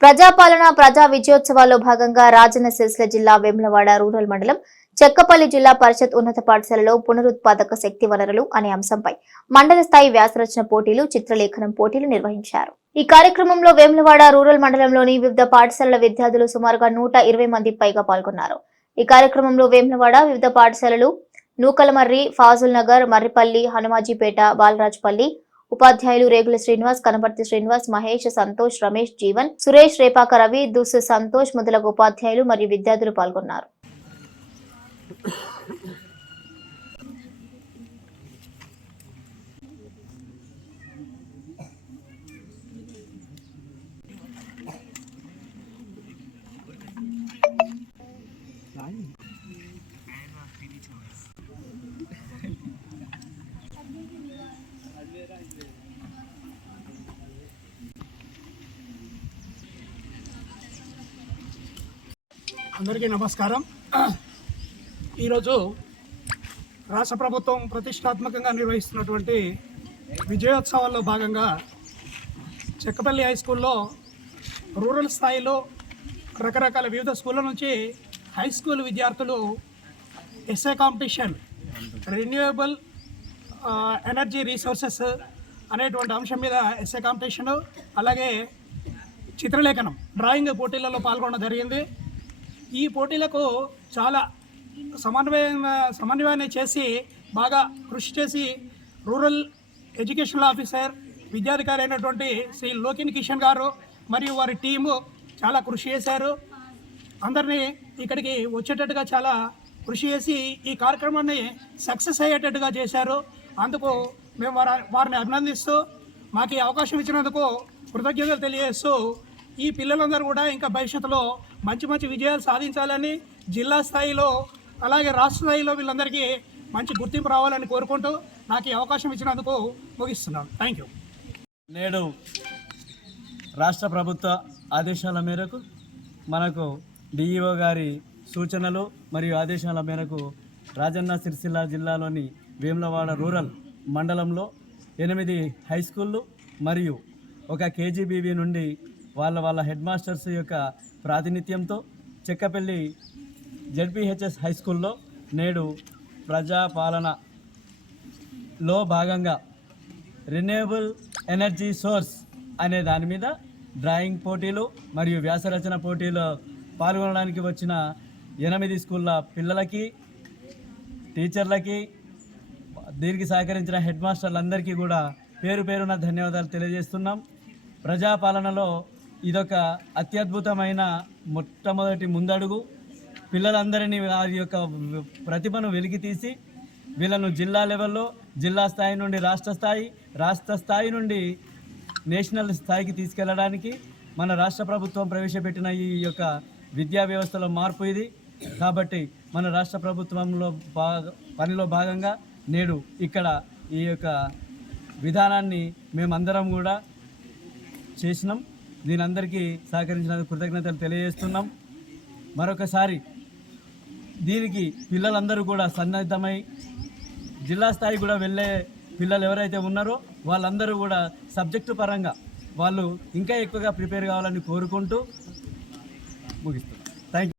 ప్రజాపాలన ప్రజా విజయోత్సవాల్లో భాగంగా రాజన్న సిరిసిల్ల జిల్లా వేములవాడ రూరల్ మండలం చెక్కపల్లి జిల్లా పరిషత్ ఉన్నత పాఠశాలలో పునరుత్పాదక శక్తి వనరులు అనే అంశంపై మండల స్థాయి వ్యాసరచన పోటీలు చిత్రలేఖనం పోటీలు నిర్వహించారు. ఈ కార్యక్రమంలో వేములవాడ రూరల్ మండలంలోని వివిధ పాఠశాలల విద్యార్థులు సుమారుగా నూట ఇరవై మంది పైగా పాల్గొన్నారు. ఈ కార్యక్రమంలో వేములవాడ వివిధ పాఠశాలలు నూకలమర్రి ఫాజుల్ నగర్ మర్రిపల్లి హనుమాజీపేట బాలరాజుపల్లి ఉపాధ్యాయులు రేగుల శ్రీనివాస్ కనపర్తి శ్రీనివాస్ మహేష్ సంతోష్ రమేష్ జీవన్ సురేష్ రేపాక రవి దుస్ సంతోష్ మొదలగు ఉపాధ్యాయులు మరియు విద్యార్థులు పాల్గొన్నారు. అందరికీ నమస్కారం. ఈరోజు రాష్ట్ర ప్రభుత్వం ప్రతిష్టాత్మకంగా నిర్వహిస్తున్నటువంటి విజయోత్సవాల్లో భాగంగా చెక్కపల్లి హై స్కూల్లో రూరల్ స్థాయిలో రకరకాల వివిధ స్కూళ్ళ నుంచి హై స్కూల్ విద్యార్థులు SA competition renewable energy resources అనేటువంటి అంశం మీద ఎస్ఏ కాంపిటీషను అలాగే చిత్రలేఖనం డ్రాయింగ్ పోటీలలో పాల్గొనడం జరిగింది. ఈ పోటీలకు చాలా సమన్వయం సమన్వయాన్ని చేసి బాగా కృషి చేసి రూరల్ ఎడ్యుకేషనల్ ఆఫీసర్ విద్యాధికారి అయినటువంటి శ్రీ లోకిన్ కిషన్ గారు మరియు వారి టీము చాలా కృషి చేశారు. అందరినీ ఇక్కడికి వచ్చేటట్టుగా చాలా కృషి చేసి ఈ కార్యక్రమాన్ని సక్సెస్ అయ్యేటట్టుగా చేశారు. అందుకు మేము వారిని అభినందిస్తూ మాకు ఈ అవకాశం ఇచ్చినందుకు కృతజ్ఞతలు తెలియజేస్తూ ఈ పిల్లలందరూ కూడా ఇంకా భవిష్యత్తులో మంచి మంచి విజయాలు సాధించాలని జిల్లా స్థాయిలో అలాగే రాష్ట్ర స్థాయిలో వీళ్ళందరికీ మంచి గుర్తింపు రావాలని కోరుకుంటూ నాకు ఈ అవకాశం ఇచ్చినందుకు ముగిస్తున్నాను. థ్యాంక్ యూ నేడు రాష్ట్ర ప్రభుత్వ ఆదేశాల మేరకు మనకు డిఈఓ గారి సూచనలు మరియు ఆదేశాల మేరకు రాజన్న సిరిసిల్ల జిల్లాలోని వేములవాడ రూరల్ మండలంలో ఎనిమిది హై స్కూళ్ళు మరియు ఒక కేజీబీబీ నుండి వాళ్ళ వాళ్ళ హెడ్ మాస్టర్స్ యొక్క ప్రాతినిధ్యంతో చెక్కపల్లి జడ్పిహెచ్ఎస్ హై స్కూల్లో నేడు ప్రజాపాలనలో భాగంగా రెన్యూవబుల్ ఎనర్జీ సోర్స్ అనే దాని మీద డ్రాయింగ్ పోటీలు మరియు వ్యాసరచన పోటీలో పాల్గొనడానికి వచ్చిన ఎనిమిది స్కూళ్ళ పిల్లలకి టీచర్లకి దీనికి సహకరించిన హెడ్ మాస్టర్లందరికీ కూడా పేరు పేరున ధన్యవాదాలు తెలియజేస్తున్నాం. ప్రజాపాలనలో ఇదొక అత్యద్భుతమైన మొట్టమొదటి ముందడుగు. పిల్లలందరినీ వారి యొక్క ప్రతిభను వెలికితీసి వీళ్ళను జిల్లా లెవెల్లో జిల్లా స్థాయి నుండి రాష్ట్ర స్థాయి రాష్ట్ర స్థాయి నుండి నేషనల్ స్థాయికి తీసుకెళ్ళడానికి మన రాష్ట్ర ప్రభుత్వం ప్రవేశపెట్టిన ఈ యొక్క విద్యా వ్యవస్థలో మార్పు ఇది. కాబట్టి మన రాష్ట్ర ప్రభుత్వంలో భాగ పనిలో భాగంగా నేడు ఇక్కడ ఈ యొక్క విధానాన్ని మేమందరం కూడా చేసినాం. దీనందరికీ సహకరించినందుకు కృతజ్ఞతలు తెలియజేస్తున్నాం. మరొకసారి దీనికి పిల్లలందరూ కూడా సన్నద్ధమై జిల్లా స్థాయి కూడా వెళ్ళే పిల్లలు ఎవరైతే ఉన్నారో వాళ్ళందరూ కూడా సబ్జెక్టు పరంగా వాళ్ళు ఇంకా ఎక్కువగా ప్రిపేర్ కావాలని కోరుకుంటూ ముగిస్తాం